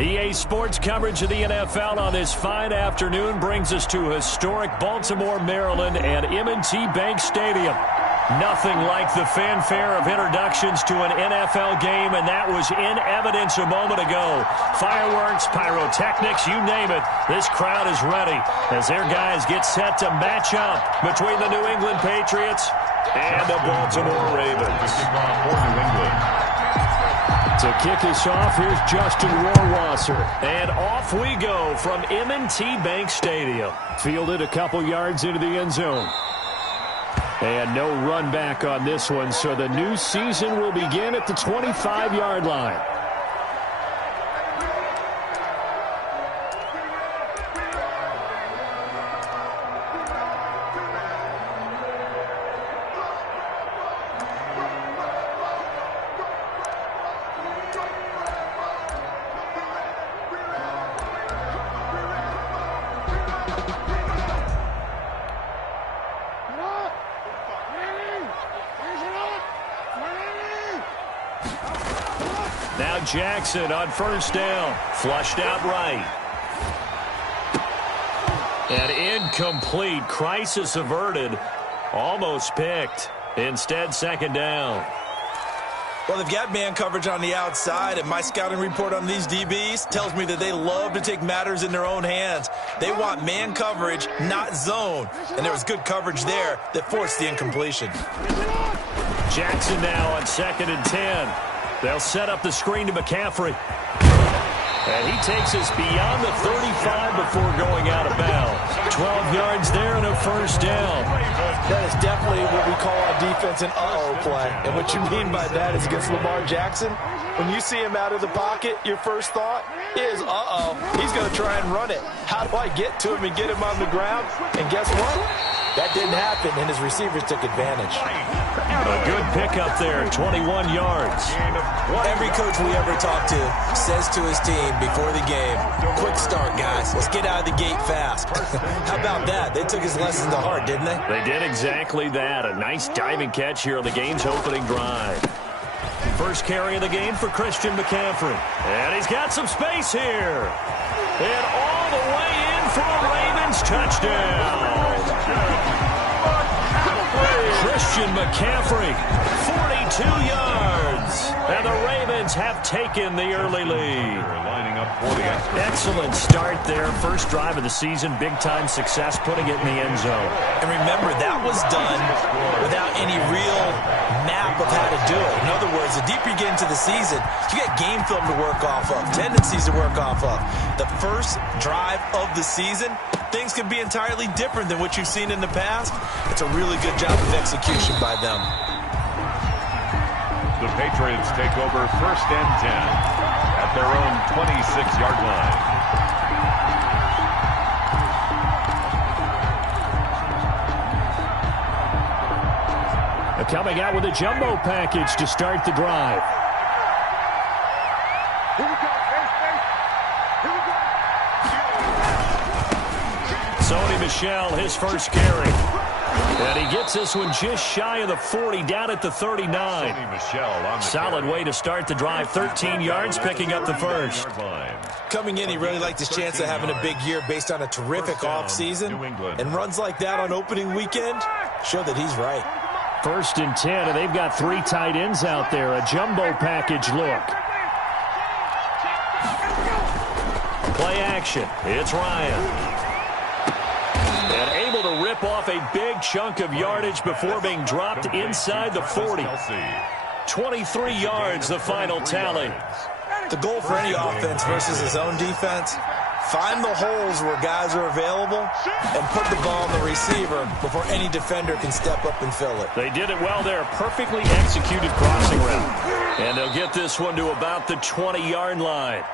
EA Sports coverage of the NFL on this fine afternoon brings us to historic Baltimore, Maryland, and M&T Bank Stadium. Nothing like the fanfare of introductions to an NFL game, and that was in evidence a moment ago. Fireworks, pyrotechnics, you name it. This crowd is ready as their guys get set to match up between the New England Patriots and the Baltimore Ravens. To kick us off, here's Justin Rohrwasser. And off we go from M&T Bank Stadium. Fielded a couple yards into the end zone. And no run back on this one, so the new season will begin at the 25-yard line. Now Jackson on first down. Flushed out right. And incomplete. Crisis averted. Almost picked. Instead, second down. Well, they've got man coverage on the outside, and my scouting report on these DBs tells me that they love to take matters in their own hands. They want man coverage, not zone. And there was good coverage there that forced the incompletion. Jackson now on 2nd and 10. They'll set up the screen to McCaffrey. And he takes us beyond the 35 before going out of bounds. 12 yards there and a first down. That is definitely what we call on defense an uh-oh play. And what you mean by that is against Lamar Jackson, when you see him out of the pocket, your first thought is, uh-oh, he's going to try and run it. How do I get to him and get him on the ground? And guess what? That didn't happen, and his receivers took advantage. A good pickup there, 21 yards. Every coach we ever talk to says to his team before the game, quick start, guys. Let's get out of the gate fast. How about that? They took his lesson to heart, didn't they? They did exactly that. A nice diving catch here on the game's opening drive. First carry of the game for Christian McCaffrey. And he's got some space here. And all the way in for a Ravens touchdown. Christian McCaffrey, 42 yards. And the Ravens have taken the early lead. Excellent start there. First drive of the season. Big-time success, putting it in the end zone. And remember, that was done without any real map of how to do it. In other words, the deeper you get into the season, you got game film to work off of, tendencies to work off of. The first drive of the season, things can be entirely different than what you've seen in the past. It's a really good job of execution by them. The Patriots take over 1st and 10 at their own 26-yard line. Coming out with a jumbo package to start the drive. Sony Michel, his first carry. And he gets this one just shy of the 40, down at the 39. Solid way to start the drive. 13 yards, picking up the first. Coming in, he really liked his chance of having a big year based on a terrific offseason. And runs like that on opening weekend show that he's right. 1st and 10, and they've got 3 tight ends out there. A jumbo package look. Play action. It's Ryan. And able to rip off a big chunk of yardage before being dropped inside the 40. 23 yards, the final tally. The goal for any offense versus his own defense, find the holes where guys are available and put the ball on the receiver before any defender can step up and fill it. They did it well there. Perfectly executed crossing route. And they'll get this one to about the 20-yard line.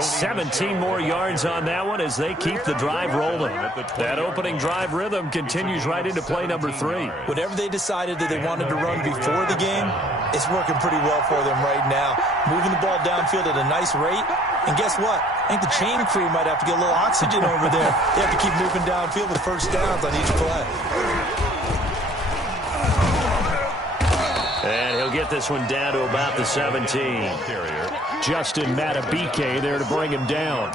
17 more yards on that one as they keep the drive rolling. That opening drive rhythm continues right into play number 3. Whatever they decided that they wanted to run before the game, it's working pretty well for them right now. Moving the ball downfield at a nice rate. And guess what? I think the chain crew might have to get a little oxygen over there. They have to keep moving downfield with first downs on each play. And he'll get this one down to about the 17. Justin Matabike there to bring him down.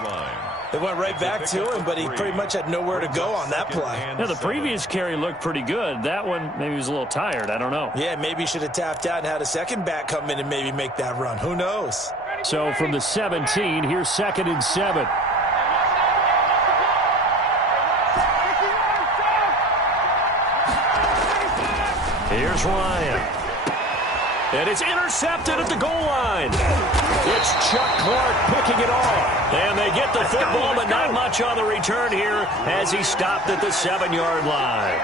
They went right back to him, but he pretty much had nowhere to go on that play. Yeah, the previous carry looked pretty good. That one, maybe he was a little tired. I don't know. Yeah, maybe he should have tapped out and had a second back come in and maybe make that run. Who knows? So from the 17, here's 2nd and 7. Here's Ryan. And it's intercepted at the goal line. It's Chuck Clark picking it off. And they get the football, but not much on the return here as he stopped at the 7-yard line.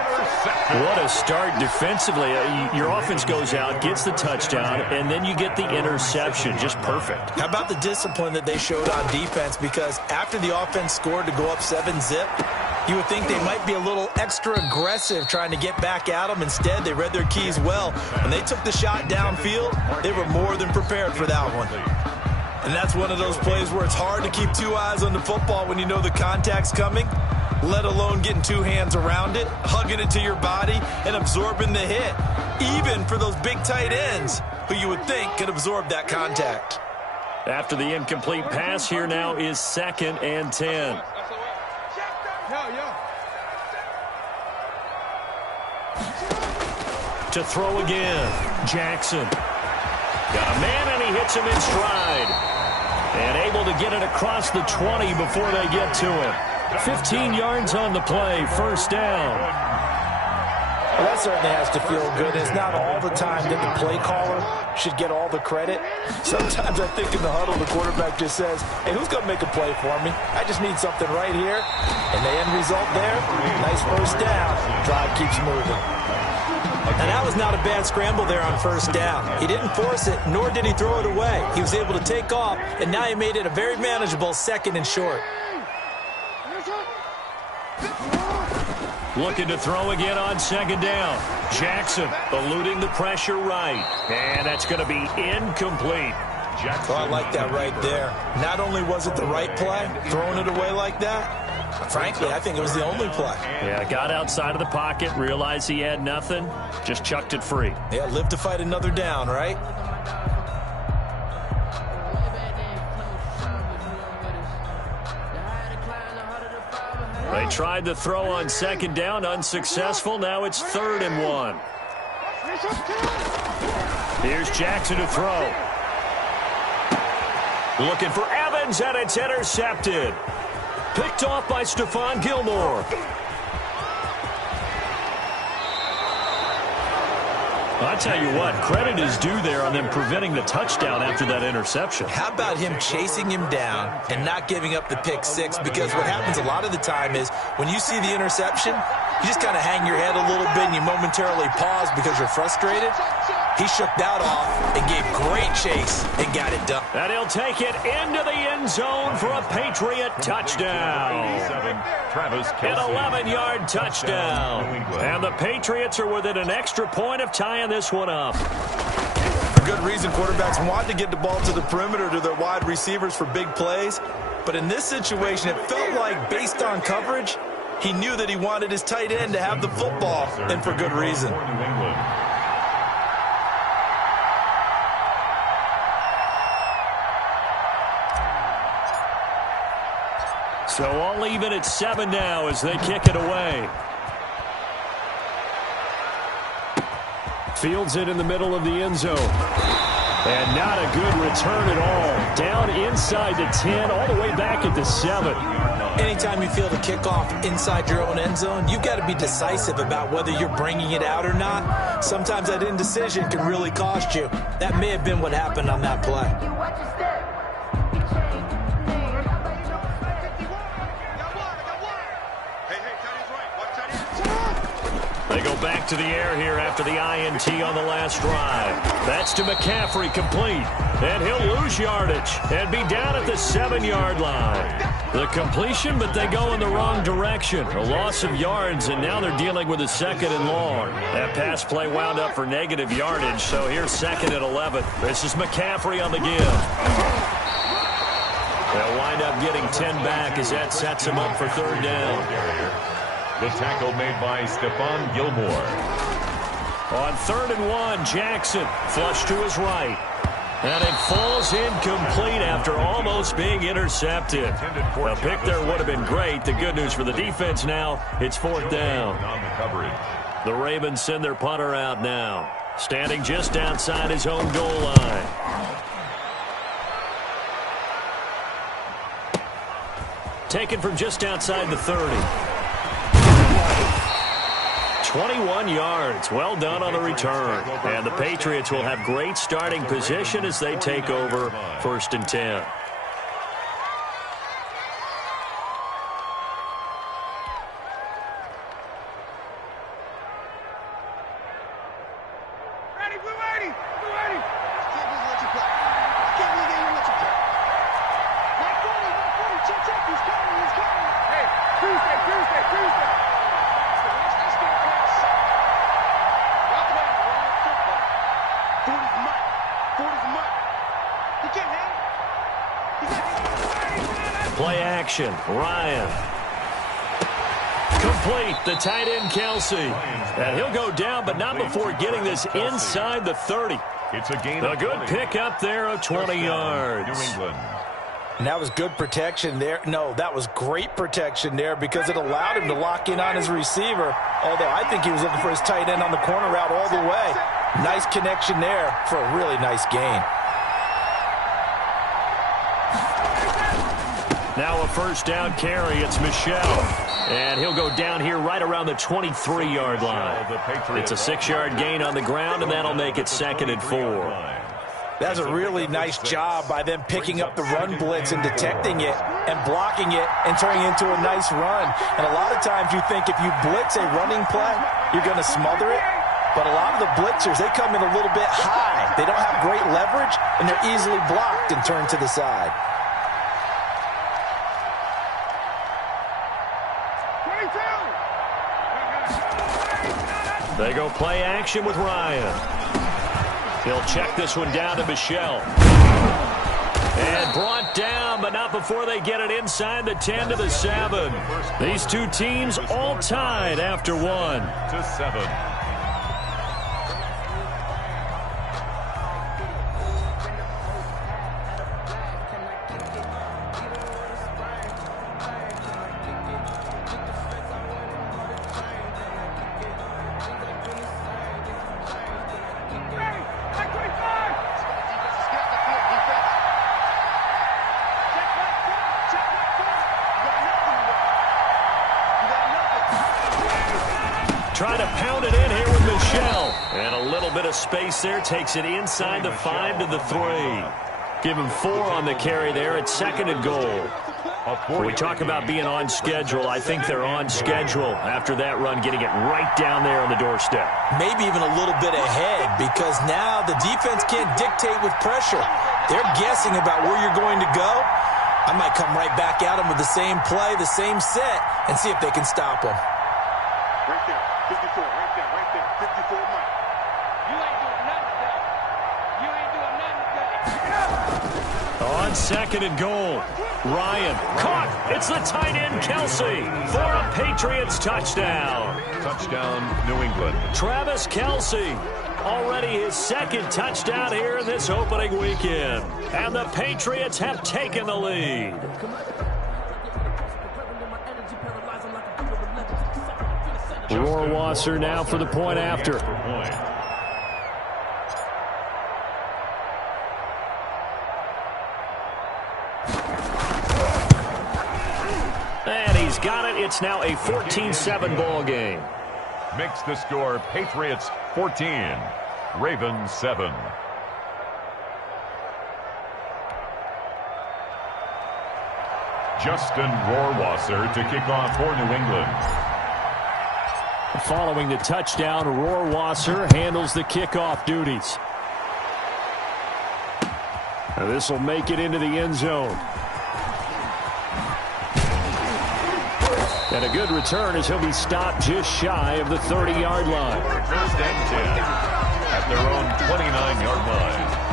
What a start defensively. Your offense goes out, gets the touchdown, and then you get the interception. Just perfect. How about the discipline that they showed on defense? Because after the offense scored to go up 7-zip, you would think they might be a little extra aggressive trying to get back at them. Instead, they read their keys well. When they took the shot downfield, they were more than prepared for that one. And that's one of those plays where it's hard to keep two eyes on the football when you know the contact's coming, let alone getting two hands around it, hugging it to your body, and absorbing the hit, even for those big tight ends who you would think could absorb that contact. After the incomplete pass, here now is 2nd and 10. To throw again, Jackson. Got a man, and he hits him in stride. And able to get it across the 20 before they get to him. 15 yards on the play, 1st down. Well, that certainly has to feel good. It's not all the time that the play caller should get all the credit. Sometimes I think in the huddle, the quarterback just says, hey, who's going to make a play for me? I just need something right here. And the end result there, nice 1st down. Drive keeps moving. And that was not a bad scramble there on 1st down. He didn't force it, nor did he throw it away. He was able to take off, and now he made it a very manageable 2nd and short. Looking to throw again on 2nd down. Jackson eluding the pressure right. And that's going to be incomplete. Oh, I like that right there. Not only was it the right play, throwing it away like that, frankly, I think it was the only play. Yeah, got outside of the pocket, realized he had nothing, just chucked it free. Yeah, live to fight another down, right? They tried to throw on 2nd down, unsuccessful. Now it's 3rd and 1. Here's Jackson to throw. Looking for Evans, and it's intercepted. Picked off by Stephon Gilmore. I tell you what, credit is due there on them preventing the touchdown after that interception. How about him chasing him down and not giving up the pick 6? Because what happens a lot of the time is when you see the interception, you just kind of hang your head a little bit and you momentarily pause because you're frustrated. He shook that off and gave great chase and got it done. And he'll take it into the end zone for a Patriot touchdown. An 11-yard touchdown. And the Patriots are within an extra point of tying this one up. For good reason, quarterbacks want to get the ball to the perimeter to their wide receivers for big plays. But in this situation, it felt like based on coverage, he knew that he wanted his tight end to have the football, and for good reason. So all even at 7 now as they kick it away. Fields it in the middle of the end zone. And not a good return at all. Down inside the 10, all the way back at the 7. Anytime you feel the kickoff inside your own end zone, you've got to be decisive about whether you're bringing it out or not. Sometimes that indecision can really cost you. That may have been what happened on that play. They go back to the air here after the INT on the last drive. That's to McCaffrey, complete. And he'll lose yardage and be down at the 7-yard line. The completion, but they go in the wrong direction. A loss of yards, and now they're dealing with a 2nd and long. That pass play wound up for negative yardage, so here's 2nd and 11. This is McCaffrey on the give. They'll wind up getting 10 back as that sets him up for 3rd down. The tackle made by Stephon Gilmore. On 3rd and 1, Jackson flush to his right. And it falls incomplete after almost being intercepted. A pick there would have been great. The good news for the defense now, it's 4th down. The Ravens send their punter out now, standing just outside his own goal line. Taken from just outside the 30. 21 yards. Well done on the return. And the Patriots will have great starting position as they take over 1st and 10. Play action. Ryan. Complete. The tight end, Kelsey. And he'll go down, but not before getting this inside the 30. It's a gain. A good pickup there of 20 yards. New England. And that was good protection there. No, that was great protection there because it allowed him to lock in on his receiver. Although I think he was looking for his tight end on the corner route all the way. Nice connection there for a really nice gain. Now a 1st down carry. It's Michelle. And he'll go down here right around the 23-yard line. It's a 6-yard gain on the ground, and that'll make it 2nd and 4. That's a really nice job by them picking up the run blitz and detecting it and blocking it and turning it into a nice run. And a lot of times you think if you blitz a running play, you're going to smother it. But a lot of the blitzers, they come in a little bit high. They don't have great leverage, and they're easily blocked and turned to the side. They go play action with Ryan. He'll check this one down to Michelle. And brought down, but not before they get it inside the 10 to the 7. These two teams all tied after 1. To 7. Trying to pound it in here with Michelle. And a little bit of space there. Takes it inside the 5 to the 3. Give him 4 on the carry there at 2nd and goal. When we talk about being on schedule, I think they're on schedule after that run, getting it right down there on the doorstep. Maybe even a little bit ahead because now the defense can't dictate with pressure. They're guessing about where you're going to go. I might come right back at them with the same play, the same set, and see if they can stop them. Right there, 54, right there, 54 Mike. You ain't doing nothing today. You ain't doing nothing today. On 2nd and goal, Ryan caught. It's the tight end, Kelsey, for a Patriots touchdown. Touchdown, New England. Travis Kelsey, already his 2nd touchdown here this opening weekend. And the Patriots have taken the lead. Rohrwasser now for the point after. And he's got it. It's now a 14-7 ball game. Makes the score Patriots 14, Ravens 7. Justin Rohrwasser to kick off for New England. Following the touchdown, Rohrwasser handles the kickoff duties. And this will make it into the end zone. And a good return as he'll be stopped just shy of the 30-yard line. 1st and 10 at their own 29-yard line.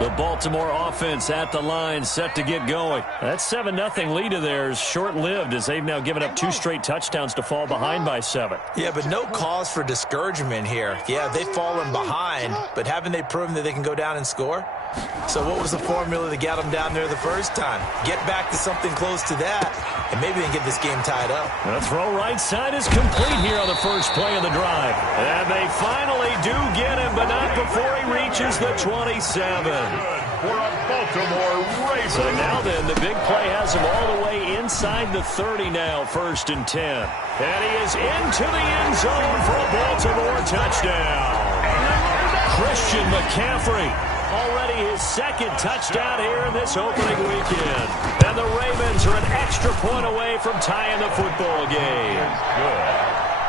The Baltimore offense at the line, set to get going. That 7-0 lead of theirs short-lived as they've now given up 2 straight touchdowns to fall behind by 7. Yeah, but no cause for discouragement here. Yeah, they've fallen behind, but haven't they proven that they can go down and score? So what was the formula to get them down there the first time? Get back to something close to that, and maybe they can get this game tied up. The throw right side is complete here on the first play of the drive. And they finally do get him, but not before he reaches the 27. For a Baltimore Ravens. So now then, the big play has him all the way inside the 30 now, 1st and 10. And he is into the end zone for a Baltimore touchdown. Christian McCaffrey. Already his 2nd touchdown here in this opening weekend. And the Ravens are an extra point away from tying the football game.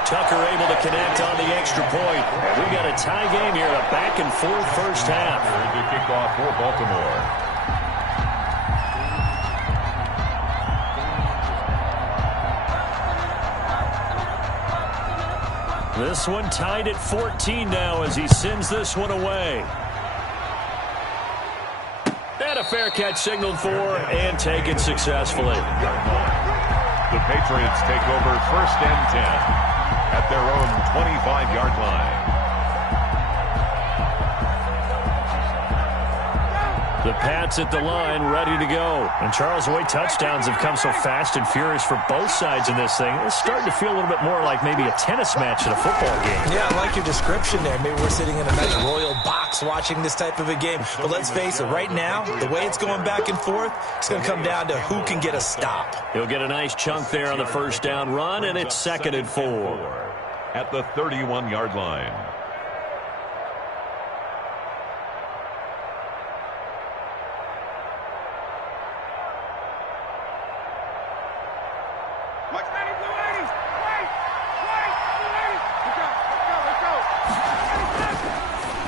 Tucker able to connect on the extra point. And we got a tie game here, a back-and-forth first half. The kickoff for Baltimore. This one tied at 14 now as he sends this one away. And a fair catch signaled for and taken successfully. The Patriots take over 1st and 10 at their own 25-yard line. The Pats at the line, ready to go. And Charles, the way touchdowns have come so fast and furious for both sides in this thing, it's starting to feel a little bit more like maybe a tennis match in a football game. Yeah, I like your description there. Maybe we're sitting in a nice royal box watching this type of a game. But let's face it, right now, the way it's going back and forth, it's going to come down to who can get a stop. He'll get a nice chunk there on the first down run, and it's 2nd and 4. At the 31-yard line.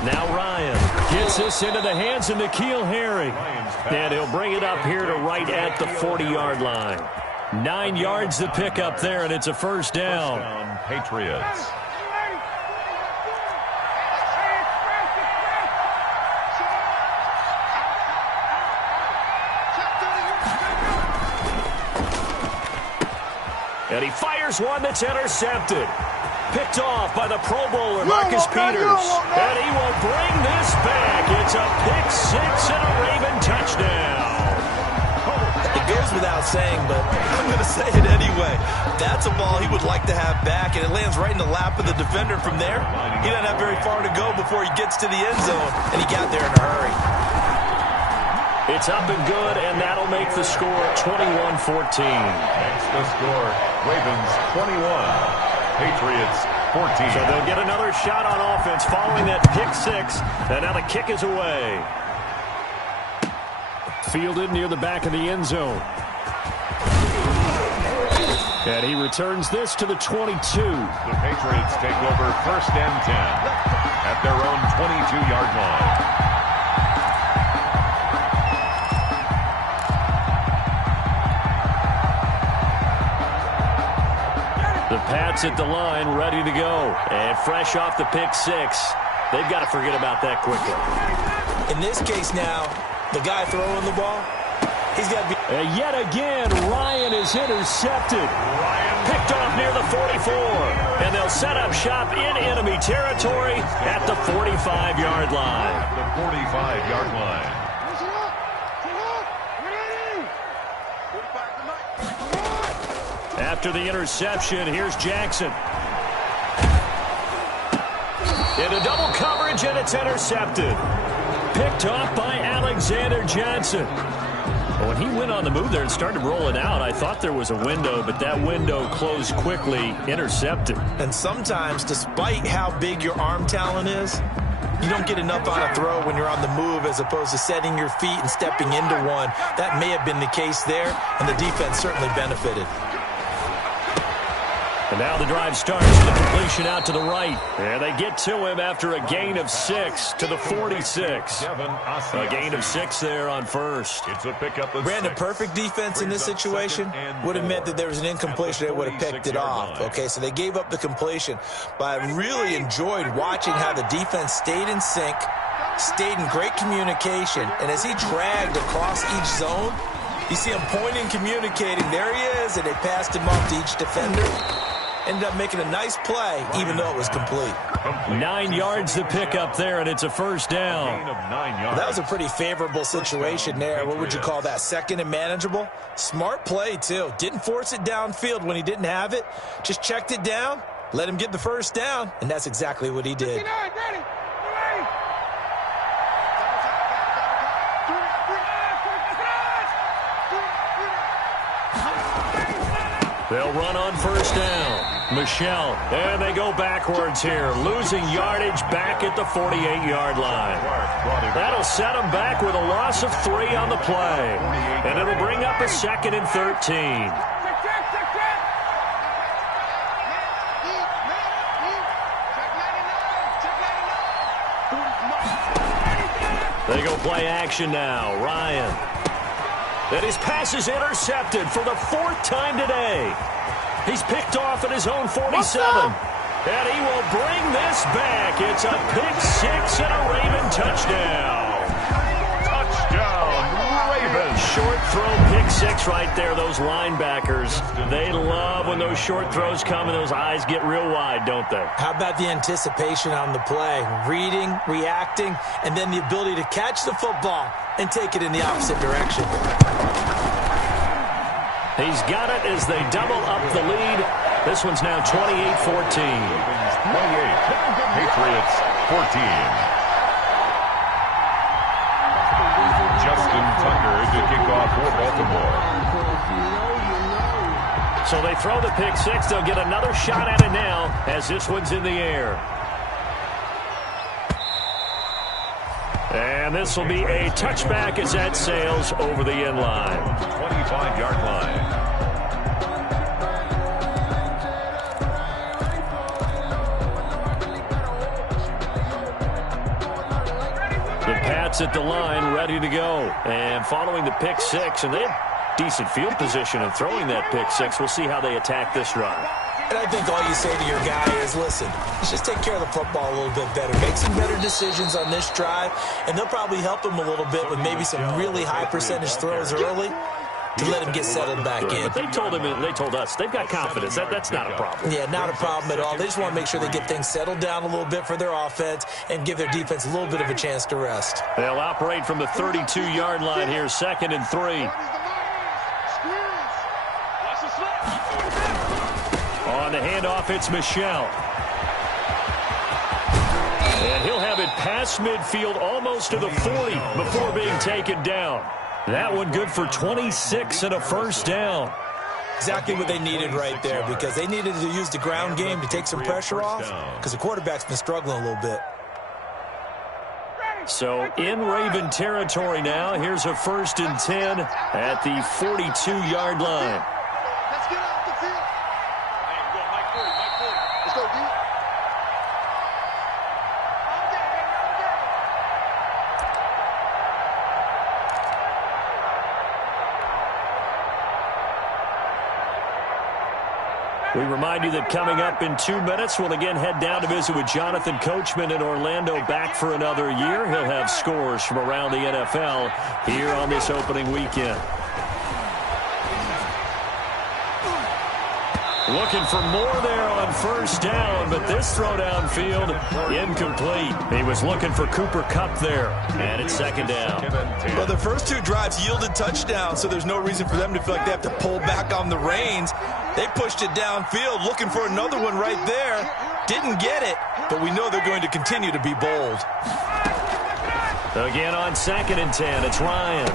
Now Ryan gets this into the hands of N'Keal Harry. And he'll bring it up here to right at the 40-yard line. 9 yards to pick up there, and it's a first down. Patriots. And he fires one that's intercepted. Picked off by the Pro Bowler, Marcus Peters. And he will bring this back. It's a pick 6 and a Raven touchdown. It goes without saying, but I'm going to say it anyway. That's a ball he would like to have back, and it lands right in the lap of the defender from there. He doesn't have very far to go before he gets to the end zone, and he got there in a hurry. It's up and good, and that'll make the score 21-14. Makes the score Ravens 21. Patriots 14. So they'll get another shot on offense following that pick 6. And now the kick is away. Fielded near the back of the end zone. And he returns this to the 22. The Patriots take over 1st and 10 at their own 22-yard line. The Pats at the line, ready to go. And fresh off the pick 6. They've got to forget about that quickly. In this case now, the guy throwing the ball, he's got to be... And yet again, Ryan is intercepted. Picked off near the 44. And they'll set up shop in enemy territory at the 45-yard line. At the 45-yard line. After the interception, here's Jackson. Into double coverage, and it's intercepted. Picked off by Alexander Johnson. When he went on the move there and started rolling out, I thought there was a window, but that window closed quickly, intercepted. And sometimes, despite how big your arm talent is, you don't get enough on a throw when you're on the move as opposed to setting your feet and stepping into one. That may have been the case there, and the defense certainly benefited. And now the drive starts with the completion out to the right. And they get to him after a gain of 6 to the 46. A gain of 6 there on first. It's a pickup of Brandon, 6. perfect defense in this situation would have meant that there was an incompletion. They would have picked it off. Okay, so they gave up the completion. But I really enjoyed watching how the defense stayed in sync, stayed in great communication, and as he dragged across each zone, you see him pointing, communicating. There he is, and they passed him off to each defender. Ended up making a nice play, even though it was complete. 9 yards to pick up there, and it's a first down. Well, that was a pretty favorable situation there. What would you call that? Second and manageable? Smart play, too. Didn't force it downfield when he didn't have it. Just checked it down, let him get the first down, and that's exactly what he did. They'll run on first down. Michelle, and they go backwards here, losing yardage back at the 48-yard line. That'll set them back with a loss of 3 on the play, and it'll bring up a 2nd and 13. They go play action now. Ryan. And his pass is intercepted for the 4th time today. He's picked off at his own 47. And he will bring this back. It's a pick 6 and a Raven touchdown. Touchdown, Ravens. Short throw pick 6 right there. Those linebackers, they love when those short throws come and those eyes get real wide, don't they? How about the anticipation on the play? Reading, reacting, and then the ability to catch the football and take it in the opposite direction. He's got it as they double up the lead. This one's now 28-14. 28, Patriots 14. Justin Tucker to kick off for Baltimore. So they throw the pick 6. They'll get another shot at it now as this one's in the air. And this will be a touchback as that sails over the end line. 25-yard line. The Pats at the line, ready to go. And following the pick 6, and they have decent field position in throwing that pick 6. We'll see how they attack this run. And I think all you say to your guy is, listen, let's just take care of the football a little bit better. Make some better decisions on this drive, and they'll probably help him a little bit with maybe some really high percentage throws early to let him get settled back in. But they told him, and they told us, they've got confidence. That's not a problem. Yeah, not a problem at all. They just want to make sure they get things settled down a little bit for their offense and give their defense a little bit of a chance to rest. They'll operate from the 32-yard line here, 2nd and 3. On the handoff, it's Michelle. And he'll have it past midfield almost to the 40 before being taken down. That one good for 26 and a first down. Exactly what they needed right there, because they needed to use the ground game to take some pressure off, because the quarterback's been struggling a little bit. So in Raven territory now, here's a 1st and 10 at the 42-yard line. Let's get off the field. Hey, go, Mike 40, Mike 40. Let's go, D. We remind you that coming up in 2 minutes, we'll again head down to visit with Jonathan Coachman in Orlando, back for another year. He'll have scores from around the NFL here on this opening weekend. Looking for more there on first down, but this throw downfield, incomplete. He was looking for Cooper Kupp there, and it's 2nd down. Well, the first 2 drives yielded touchdowns, so there's no reason for them to feel like they have to pull back on the reins. They pushed it downfield, looking for another one right there. Didn't get it, but we know they're going to continue to be bold. Again on 2nd and 10, it's Ryan.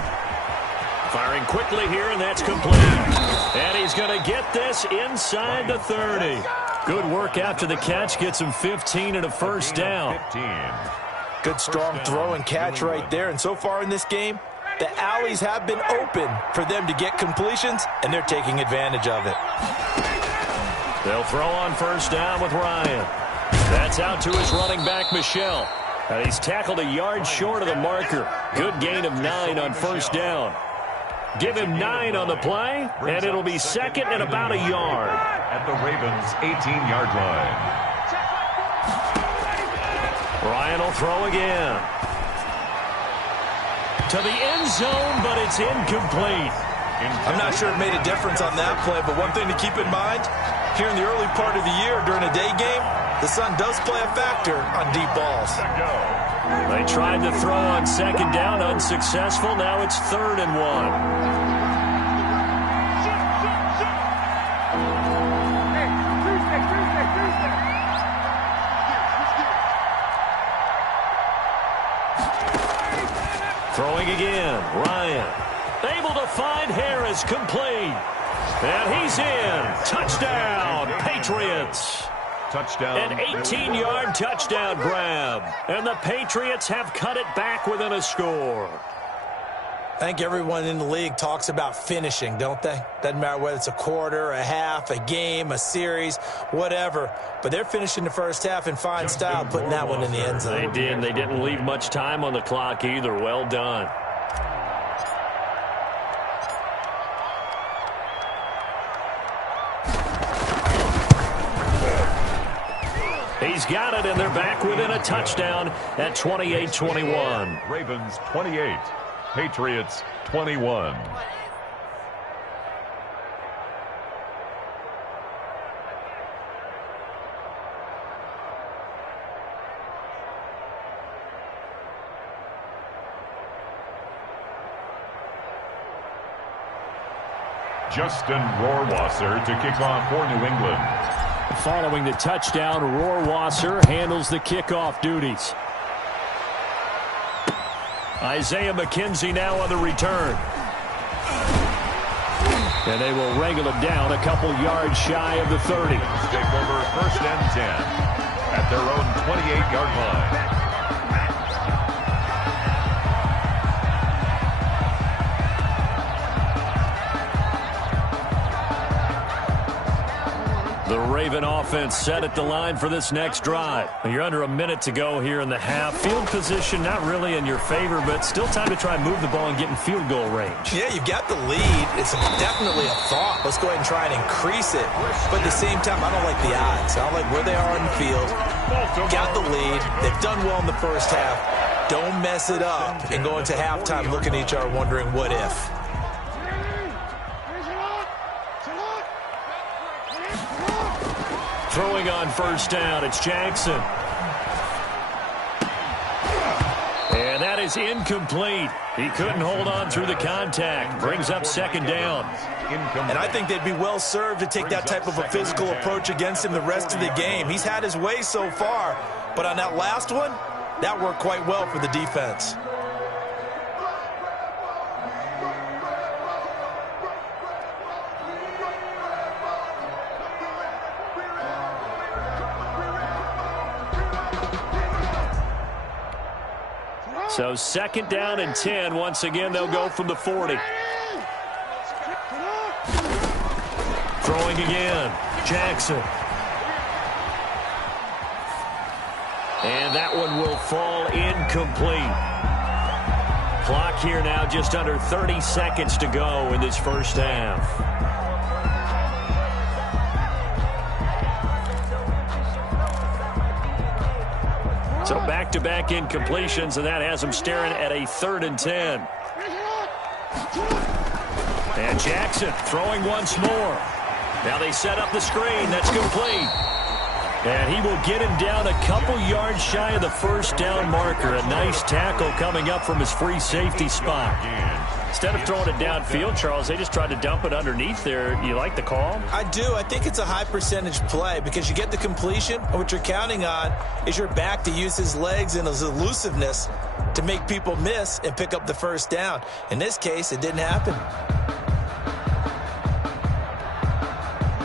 Firing quickly here, and that's complete. And he's going to get this inside the 30. Good work after the catch. Gets him 15 and a first down. Good strong throw and catch right there. And so far in this game, the alleys have been open for them to get completions, and they're taking advantage of it. They'll throw on first down with Ryan. That's out to his running back, Michelle. And he's tackled a yard short of the marker. Good gain of 9 on first down. Give him 9 on the play, and it'll be 2nd and about a yard. At the Ravens' 18-yard line. Ryan will throw again. To the end zone, but it's incomplete. I'm not sure it made a difference on that play, but one thing to keep in mind, here in the early part of the year during a day game, the sun does play a factor on deep balls. They tried to throw on second down, unsuccessful. Now it's 3rd and 1. Throwing again, Ryan. Able to find Harris, complete. And he's in. Touchdown, Patriots. Touchdown. An 18-yard touchdown grab. And the Patriots have cut it back within a score. I think everyone in the league talks about finishing, don't they? Doesn't matter whether it's a quarter, a half, a game, a series, whatever. But they're finishing the first half in fine style, putting that one in the end zone. They did. They didn't leave much time on the clock either. Well done. He's got it, and they're back within a touchdown at 28-21. Ravens 28, Patriots 21. Justin Rohrwasser to kick off for New England. Following the touchdown, Rohrwasser handles the kickoff duties. Isaiah McKenzie now on the return. And they will wrangle him down a couple yards shy of the 30. Take over 1st and 10 at their own 28-yard line. The Raven offense set at the line for this next drive. You're under a minute to go here in the half. Field position not really in your favor, but still time to try and move the ball and get in field goal range. Yeah, you've got the lead. It's definitely a thought. Let's go ahead and try and increase it. But at the same time, I don't like the odds. I don't like where they are on the field. Got the lead. They've done well in the first half. Don't mess it up and go into halftime looking at each other wondering what if. Throwing on 1st down, it's Jackson. And that is incomplete. He couldn't hold on through the contact. Brings up 2nd down. And I think they'd be well served to take that type of a physical approach against him the rest of the game. He's had his way so far, but on that last one, that worked quite well for the defense. So 2nd down and 10. Once again, they'll go from the 40. Throwing again. Jackson. And that one will fall incomplete. Clock here now just under 30 seconds to go in this first half. So back-to-back incompletions, and that has them staring at a 3rd and 10. And Jackson throwing once more. Now they set up the screen. That's complete. And he will get him down a couple yards shy of the 1st down marker. A nice tackle coming up from his free safety spot. Instead of throwing it downfield, Charles, they just tried to dump it underneath there. You like the call? I do. I think it's a high percentage play because you get the completion, and what you're counting on is your back to use his legs and his elusiveness to make people miss and pick up the 1st down. In this case, it didn't happen.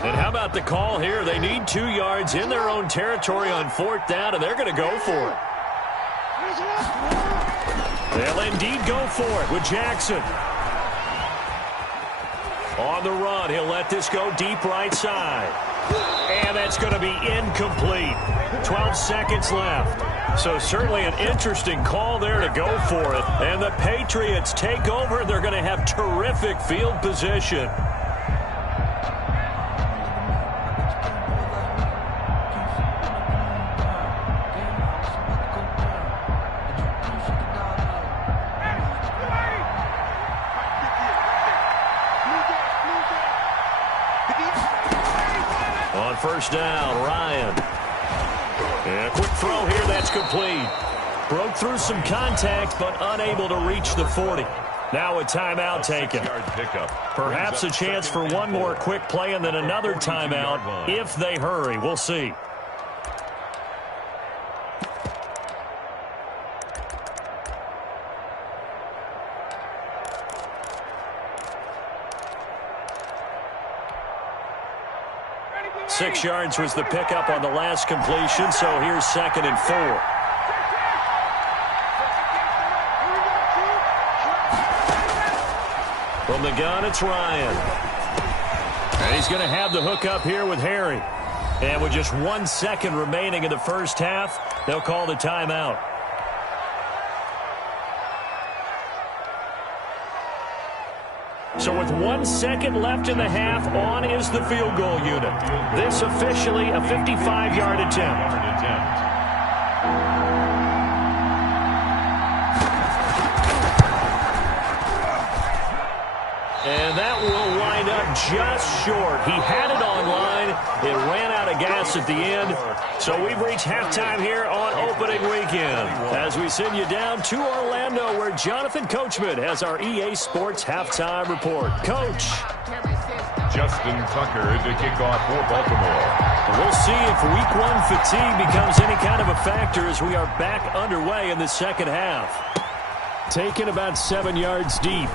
And how about the call here? They need 2 yards in their own territory on 4th down, and they're going to go for it. They'll indeed go for it with Jackson. On the run, he'll let this go deep right side. And that's going to be incomplete. 12 seconds left. So certainly an interesting call there to go for it. And the Patriots take over. They're going to have terrific field position. On first down, Ryan. And a quick throw here, that's complete. Broke through some contact, but unable to reach the 40. Now a timeout taken. Perhaps a chance for one more quick play and then another timeout if they hurry. We'll see. Six yards was the pickup on the last completion, so here's 2nd and 4. From the gun, it's Ryan. And he's going to have the hook up here with Harry. And with just 1 second remaining in the first half, they'll call the timeout. So with 1 second left in the half, on is the field goal unit. This officially a 55-yard attempt. And that will wind up just short. He had it on line. It ran out of gas at the end. So we've reached halftime here on opening weekend as we send you down to Orlando where Jonathan Coachman has our EA Sports halftime report. Coach. Justin Tucker to kick off for Baltimore. We'll see if week 1 fatigue becomes any kind of a factor as we are back underway in the second half. Taken about 7 yards deep.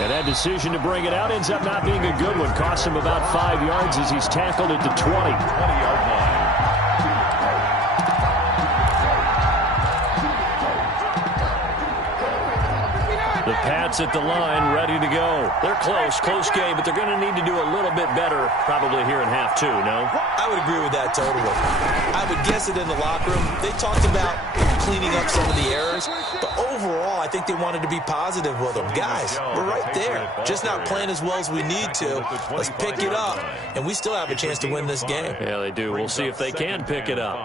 And that decision to bring it out ends up not being a good one. Cost him about 5 yards as he's tackled at the 20-yard line. The Pats at the line, ready to go. They're close game, but they're going to need to do a little bit better probably here in half 2, no? I would agree with that totally. I would guess it in the locker room. They talked about cleaning up some of the errors, but overall, I think they wanted to be positive with them. Guys, we're right there. Just not playing as well as we need to. Let's pick it up, and we still have a chance to win this game. Yeah, they do. We'll see if they can pick it up.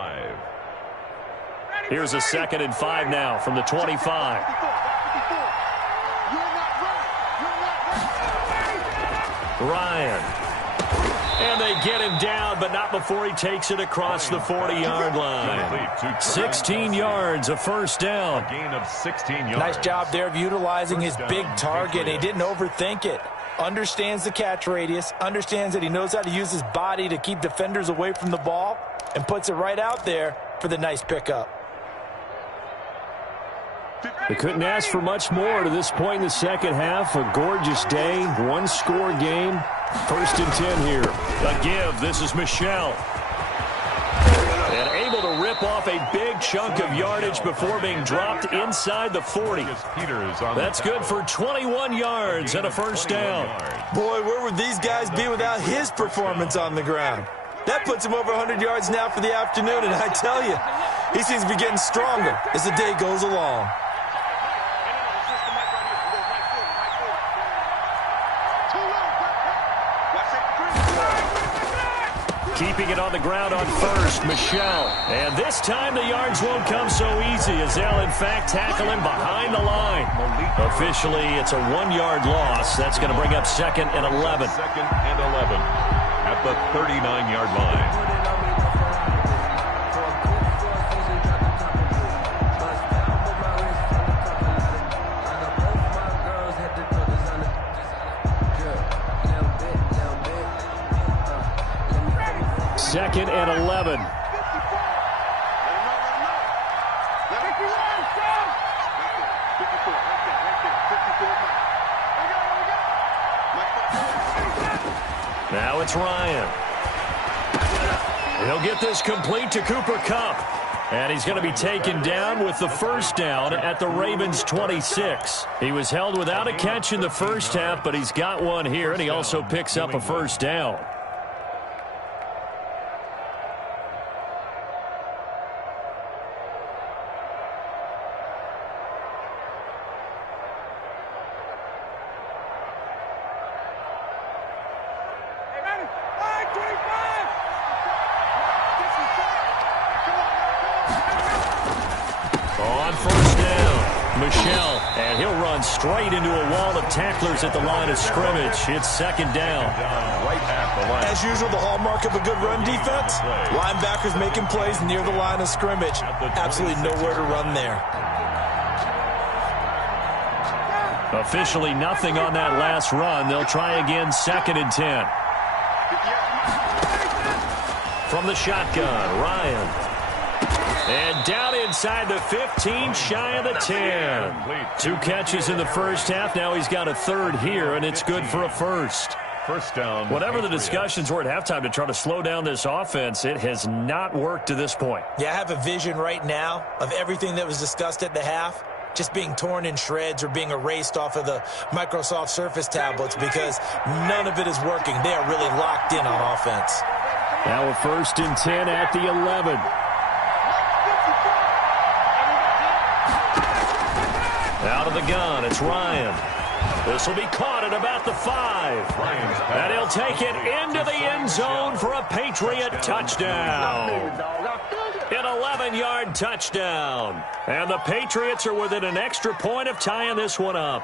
Here's a 2nd and 5 now from the 25. Ryan. And they get him down, but not before he takes it across the 40-yard line. 16 yards, a first down. Gain of 16 yards. Nice job there of utilizing his big target. He didn't overthink it. Understands the catch radius, understands that he knows how to use his body to keep defenders away from the ball, and puts it right out there for the nice pickup. They couldn't ask for much more to this point in the second half. A gorgeous day, one-score game. 1st and 10 here. A give. This is Michelle. And able to rip off a big chunk of yardage before being dropped inside the 40. That's good for 21 yards and a first down. Boy, where would these guys be without his performance on the ground? That puts him over 100 yards now for the afternoon, and I tell you, he seems to be getting stronger as the day goes along. Keeping it on the ground on first, Michelle. And this time the yards won't come so easy as they'll, in fact, tackle him behind the line. Officially, it's a 1-yard loss. That's going to bring up 2nd and 11. 2nd and 11 at the 39-yard line. Second and 11. Now it's Ryan. He'll get this complete to Cooper Kupp. And he's going to be taken down with the first down at the Ravens' 26. He was held without a catch in the first half, but he's got one here, and he also picks up a first down. And he'll run straight into a wall of tacklers at the line of scrimmage. It's second down. Right at the line. As usual, the hallmark of a good run defense, linebackers making plays near the line of scrimmage. Absolutely nowhere to run there. Officially nothing on that last run. They'll try again, second and 10. From the shotgun, Ryan. And down inside the 15, shy of the 10. 2 catches in the first half. Now he's got a third here, and it's good for a first. First down. Whatever the discussions were at halftime to try to slow down this offense, it has not worked to this point. Yeah, I have a vision right now of everything that was discussed at the half just being torn in shreds or being erased off of the Microsoft Surface tablets because none of it is working. They are really locked in on offense. Now a first and 10 at the 11. Out of the gun, it's Ryan. This will be caught at about the 5. And he'll take it into the end zone for a Patriot touchdown. An 11-yard touchdown. And the Patriots are within an extra point of tying this one up.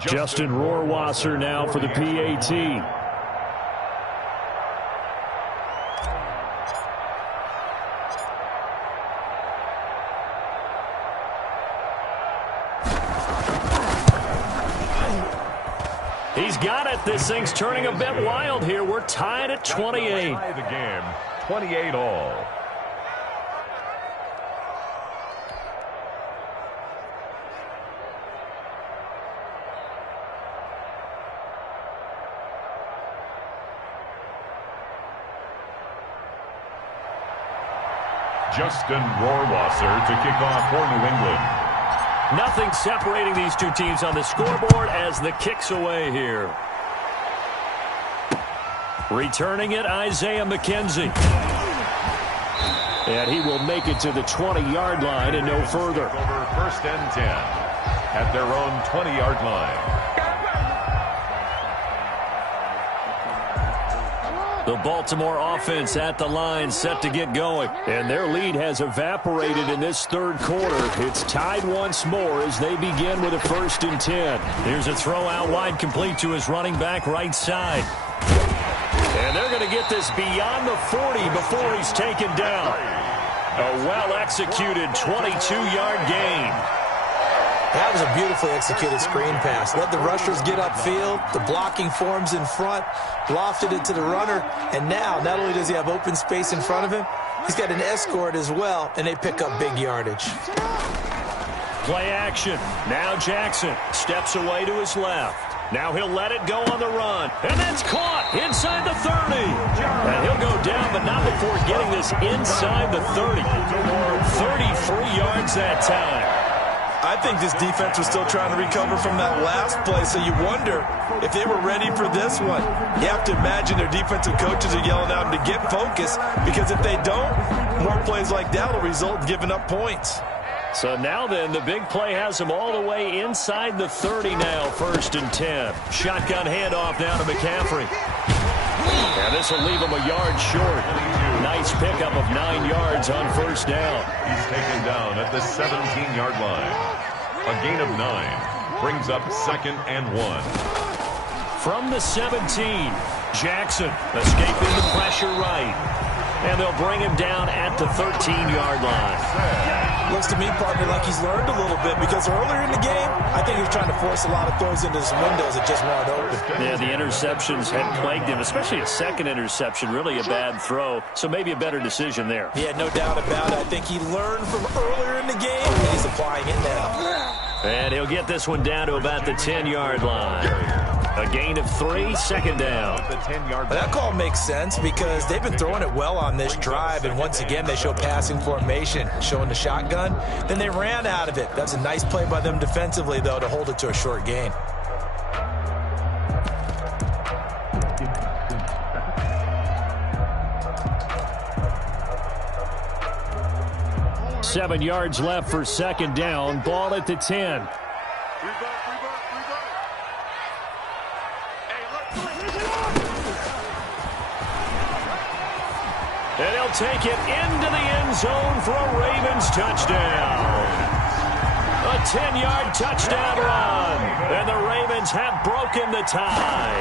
Justin Rohrwasser now for the PAT. He's got it. This thing's turning a bit wild here. We're tied at 28. The game, 28 all. Justin Rohrwasser to kick off for New England. Nothing separating these two teams on the scoreboard as the kick's away here. Returning it, Isaiah McKenzie. And he will make it to the 20-yard line and no further. Over first and 10 at their own 20-yard line. The Baltimore offense at the line set to get going. And their lead has evaporated in this third quarter. It's tied once more as they begin with a first and 10. Here's a throw out wide complete to his running back right side. And they're going to get this beyond the 40 before he's taken down. A well-executed 22-yard gain. That was a beautifully executed screen pass. Let the rushers get upfield. The blocking forms in front. Lofted it to the runner. And now, not only does he have open space in front of him, he's got an escort as well, and they pick up big yardage. Play action. Now Jackson steps away to his left. Now he'll let it go on the run. And that's caught inside the 30. And he'll go down, but not before getting this inside the 30. 33 yards that time. I think this defense was still trying to recover from that last play, so you wonder if they were ready for this one. You have to imagine their defensive coaches are yelling at them to get focused, because if they don't, more plays like that will result in giving up points. So now then, the big play has them all the way inside the 30 now, first and 10. Shotgun handoff now to McCaffrey. And this will leave him a yard short. Nice pickup of 9 yards on first down. He's taken down at the 17-yard line. A gain of 9 brings up second and 1. From the 17, Jackson escaping the pressure right. And they'll bring him down at the 13-yard line. Looks to me, partner, like he's learned a little bit, because earlier in the game, I think he was trying to force a lot of throws into some windows that just weren't open. Yeah, the interceptions had plagued him, especially a second interception, really a bad throw. So maybe a better decision there. Yeah, no doubt about it. I think he learned from earlier in the game, and he's applying it now. And he'll get this one down to about the 10-yard line. A gain of 3, second down. That call makes sense because they've been throwing it well on this drive, and once again they show passing formation, showing the shotgun. Then they ran out of it. That's a nice play by them defensively, though, to hold it to a short gain. Seven yards left for second down. Ball at the 10. He'll take it into the end zone for a Ravens touchdown. A 10-yard touchdown run, and the Ravens have broken the tie.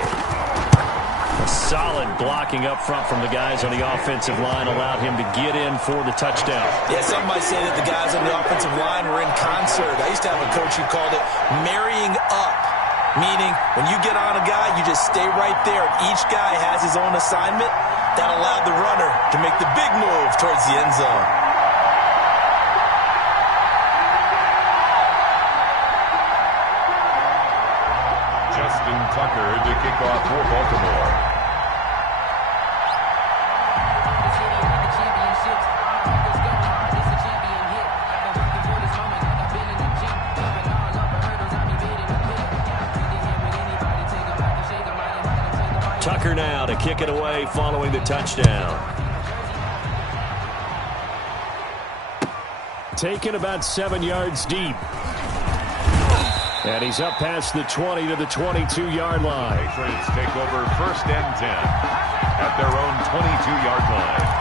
A solid blocking up front from the guys on the offensive line allowed him to get in for the touchdown. Yeah, some might say that the guys on the offensive line were in concert. I used to have a coach who called it marrying up, meaning when you get on a guy, you just stay right there. Each guy has his own assignment. That allowed the runner to make the big move towards the end zone. Justin Tucker to kick off for Baltimore. Tucker now to kick it away following the touchdown. Taken about 7 yards deep. And he's up past the 20 to the 22-yard line. Patriots take over 1st and 10 at their own 22-yard line.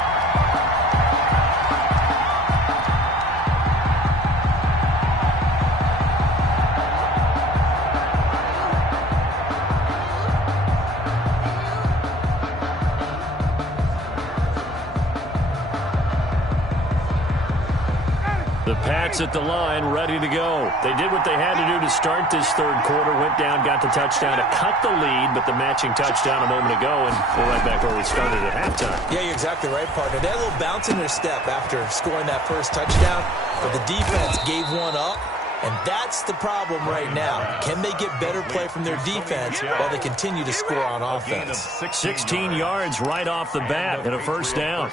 The Pats at the line, ready to go. They did what they had to do to start this third quarter, went down, got the touchdown to cut the lead, but the matching touchdown a moment ago, and we're right back where we started at halftime. Yeah, you're exactly right, partner. They had a little bounce in their step after scoring that first touchdown, but the defense gave one up, and that's the problem right now. Can they get better play from their defense while they continue to score on offense? 16 yards right off the bat and a first down.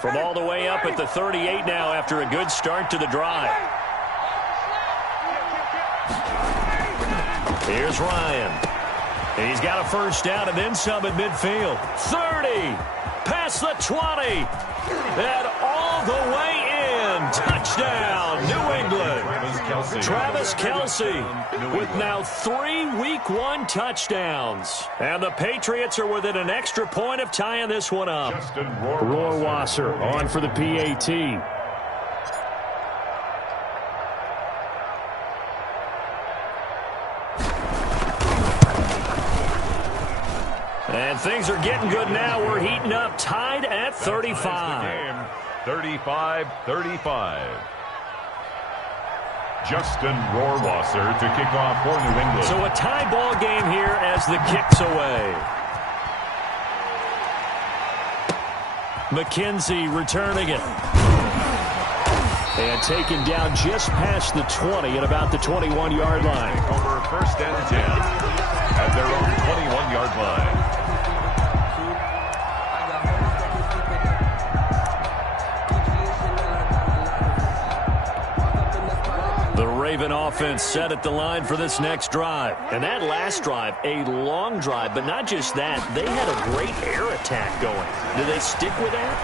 From all the way up at the 38 now after a good start to the drive. Here's Ryan. He's got a first down and then some at midfield. 30, past the 20, and all the way in. Touchdown, New England. Travis Kelce with now 3 Week 1 touchdowns. And the Patriots are within an extra point of tying this one up. Rohrwasser on for the PAT. And things are getting good now. We're heating up, tied at 35. 35-35. Justin Rohrwasser to kick off for New England. So a tie ball game here as the kick's away. McKenzie returning it. And taken down just past the 20 at about the 21-yard line. Over 1st and 10 at their own 21-yard line. The Raven offense set at the line for this next drive. And that last drive, a long drive, but not just that. They had a great air attack going. Do they stick with that?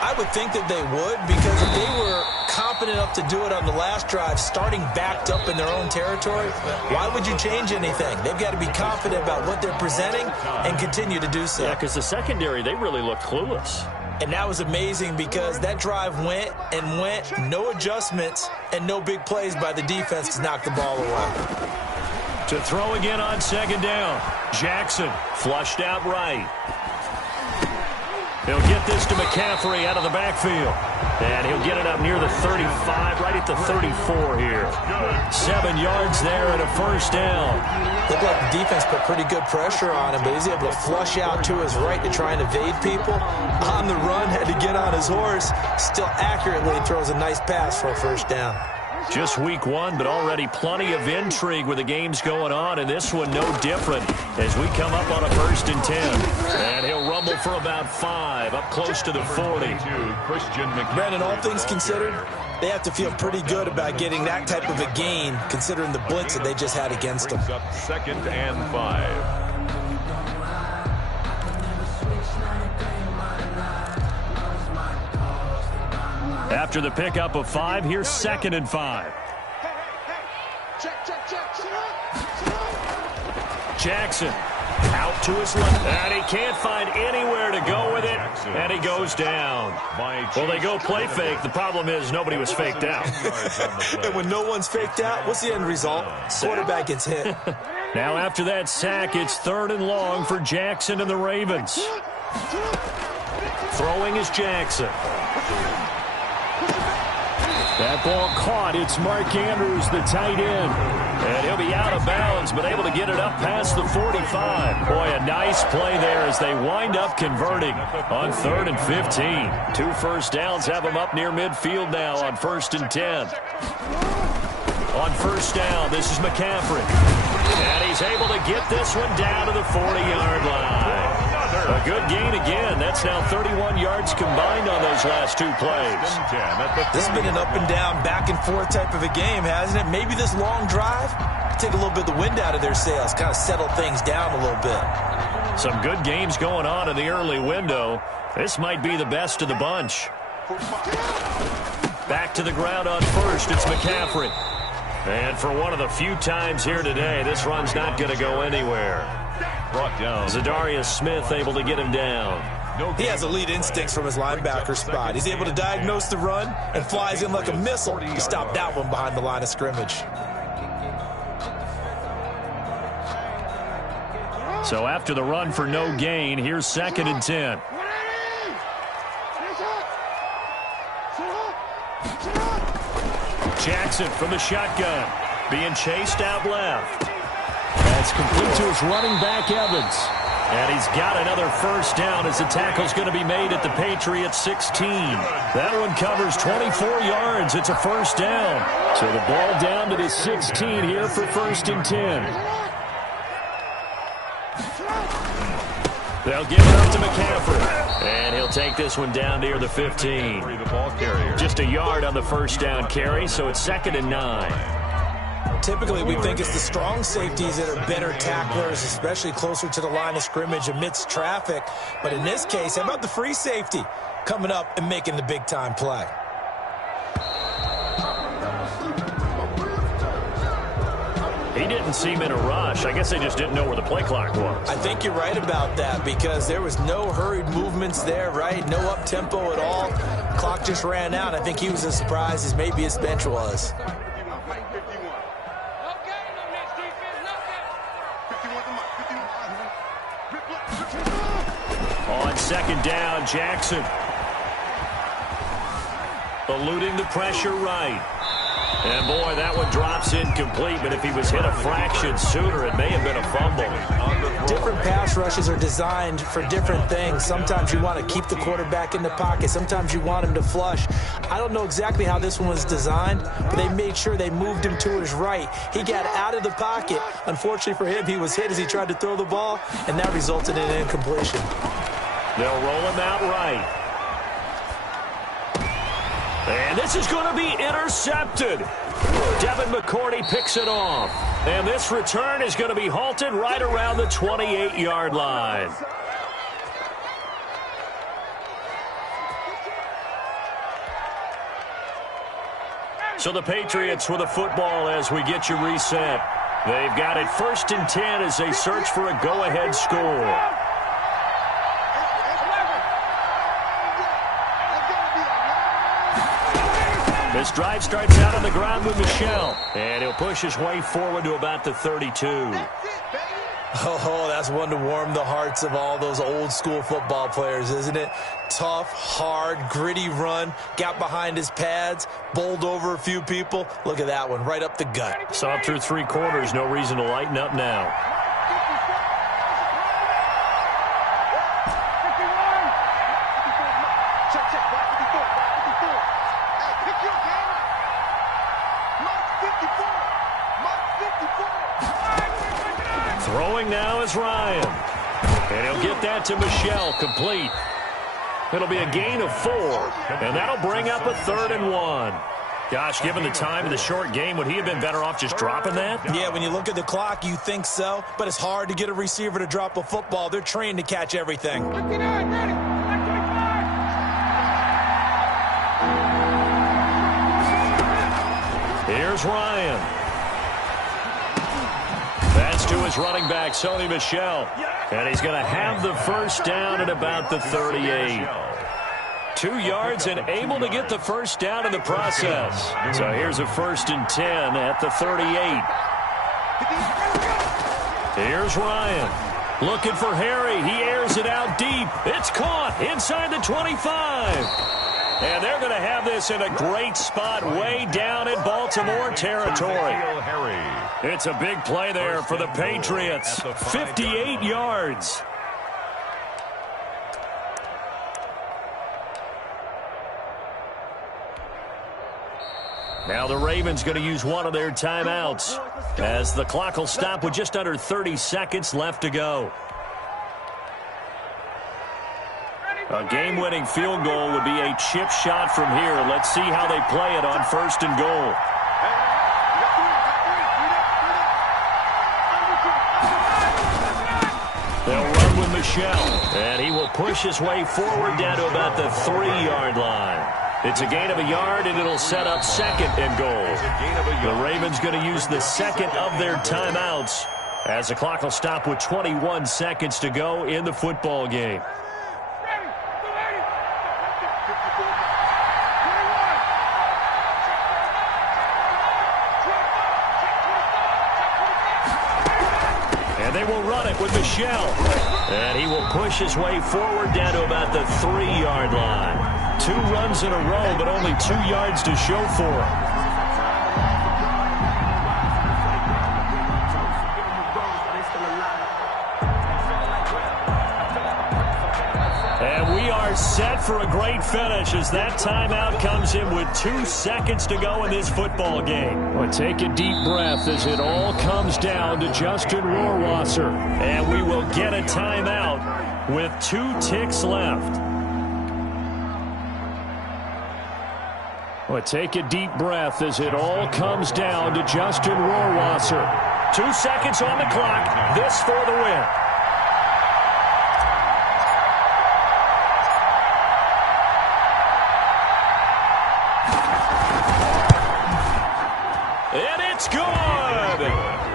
I would think that they would, because if they were confident enough to do it on the last drive, starting backed up in their own territory, why would you change anything? They've got to be confident about what they're presenting and continue to do so. Yeah, because the secondary, they really looked clueless. And that was amazing because that drive went and went, no adjustments, and no big plays by the defense to knock the ball away. To throw again on second down. Jackson flushed out right. He'll get this to McCaffrey out of the backfield. And he'll get it up near the 35, right at the 34 here. 7 yards there and a first down. Looked like the defense put pretty good pressure on him, but he's able to flush out to his right to try and evade people. On the run, had to get on his horse. Still accurately throws a nice pass for a first down. Just week 1, but already plenty of intrigue with the games going on, and this one no different as we come up on a 1st and 10. And he'll rumble for about 5, up close to the 40. Brandon, all things considered, they have to feel pretty good about getting that type of a gain, considering the blitz that they just had against them. Up 2nd and 5. After the pickup of 5, here's 2nd and 5. Check. Jackson Out to his left. And he can't find anywhere to go with it. And he goes down. Well, they go play fake. The problem is nobody was faked out. And when no one's faked out, what's the end result? Quarterback gets hit. Now after that sack, it's 3rd and long for Jackson and the Ravens. Throwing is Jackson. That ball caught. It's Mark Andrews, the tight end. And he'll be out of bounds, but able to get it up past the 45. Boy, a nice play there as they wind up converting on 3rd and 15. 2 first downs have them up near midfield now on 1st and 10. On 1st down, this is McCaffrey. And he's able to get this one down to the 40-yard line. A good gain again. That's now 31 yards combined on those last 2 plays. This has been an up-and-down, back-and-forth type of a game, hasn't it? Maybe this long drive take a little bit of the wind out of their sails, kind of settle things down a little bit. Some good games going on in the early window. This might be the best of the bunch. Back to the ground on 1st. It's McCaffrey. And for one of the few times here today, this run's not going to go anywhere. Brought down. Zadarius Smith able to get him down. He has elite instincts from his linebacker spot. He's able to diagnose the run and flies in like a missile to stop that one behind the line of scrimmage. So after the run for no gain, here's 2nd and 10. Jackson from the shotgun, being chased out left. That's complete to his running back, Evans. And he's got another first down as the tackle's going to be made at the Patriots 16. That one covers 24 yards. It's a first down. So the ball down to the 16 here for 1st and 10. They'll give it up to McCaffrey. And he'll take this one down near the 15. Just a yard on the first down carry, so it's 2nd and 9. Typically, we think it's the strong safeties that are better tacklers, especially closer to the line of scrimmage amidst traffic. But in this case, how about the free safety coming up and making the big-time play? He didn't seem in a rush. I guess they just didn't know where the play clock was. I think you're right about that because there was no hurried movements there, right? No up-tempo at all. Clock just ran out. I think he was as surprised as maybe his bench was. On 2nd down, Jackson. Eluding the pressure right. And, boy, that one drops incomplete, but if he was hit a fraction sooner, it may have been a fumble. Different pass rushes are designed for different things. Sometimes you want to keep the quarterback in the pocket. Sometimes you want him to flush. I don't know exactly how this one was designed, but they made sure they moved him to his right. He got out of the pocket. Unfortunately for him, he was hit as he tried to throw the ball, and that resulted in an incompletion. They'll roll him out right. And this is going to be intercepted. Devin McCourty picks it off. And this return is going to be halted right around the 28-yard line. So the Patriots with a football as we get you reset. They've got it 1st and 10 as they search for a go-ahead score. This drive starts out on the ground with Michel. And he'll push his way forward to about the 32. Oh, that's one to warm the hearts of all those old-school football players, isn't it? Tough, hard, gritty run. Got behind his pads, bowled over a few people. Look at that one, right up the gut. Saw through 3 quarters. No reason to lighten up now. Throwing now is Ryan. And he'll get that to Michel, complete. It'll be a gain of 4. And that'll bring up a 3rd and 1. Gosh, given the time of the short game, would he have been better off just dropping that? Yeah, when you look at the clock, you think so. But it's hard to get a receiver to drop a football. They're trained to catch everything. Here's Ryan. That's Pitch to his running back, Sony Michel. And he's going to have the first down at about the 38. 2 yards and able to get the first down in the process. So here's a 1st and 10 at the 38. Here's Ryan. Looking for Harry. He airs it out deep. It's caught inside the 25. And they're going to have this in a great spot way down in Baltimore territory. It's a big play there for the Patriots. 58 yards. Now the Ravens going to use one of their timeouts as the clock will stop with just under 30 seconds left to go. A game-winning field goal would be a chip shot from here. Let's see how they play it on 1st and goal. They'll run with Michel, and he will push his way forward down to about the 3-yard line. It's a gain of a yard, and it'll set up 2nd and goal. The Ravens going to use the 2nd of their timeouts as the clock will stop with 21 seconds to go in the football game. And they will run it with Michel. And he will push his way forward down to about the 3-yard line. 2 runs in a row, but only 2 yards to show for it. And we are set for a great finish as that timeout comes in with 2 seconds to go in this football game. Well, take a deep breath as it all comes down to Justin Rohrwasser. And we will get a timeout with 2 ticks left. Well, take a deep breath as it all comes down to Justin Rohrwasser. 2 seconds on the clock. This for the win. And it's good.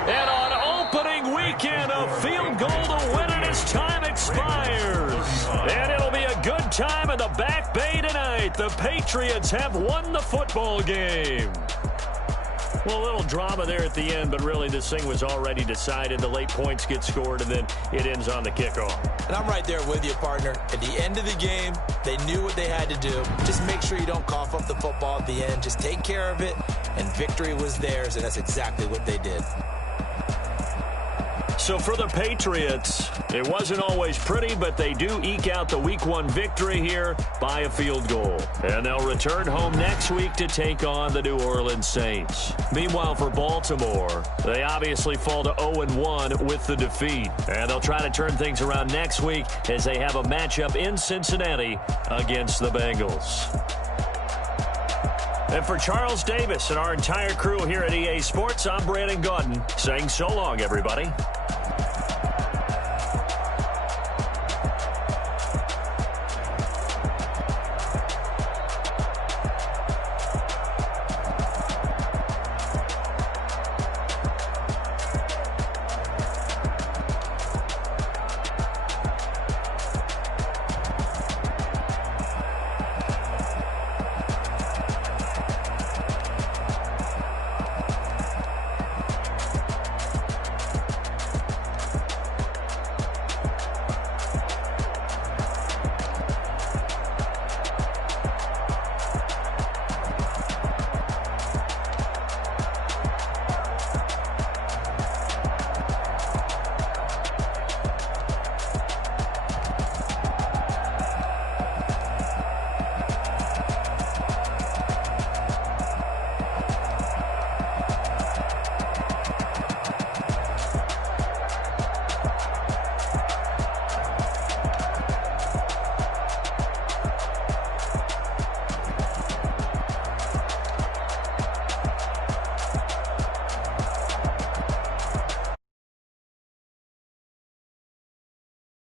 And on opening weekend, a field goal to win it as time expires. And it'll be a good time in the Back Bay tonight. The Patriots have won the football game. Well, a little drama there at the end, but really this thing was already decided. The late points get scored, and then it ends on the kickoff. And I'm right there with you, partner. At the end of the game, they knew what they had to do. Just make sure you don't cough up the football at the end. Just take care of it, and victory was theirs, and that's exactly what they did. So for the Patriots, it wasn't always pretty, but they do eke out the Week 1 victory here by a field goal. And they'll return home next week to take on the New Orleans Saints. Meanwhile, for Baltimore, they obviously fall to 0-1 with the defeat. And they'll try to turn things around next week as they have a matchup in Cincinnati against the Bengals. And for Charles Davis and our entire crew here at EA Sports, I'm Brandon Gaudin saying so long, everybody.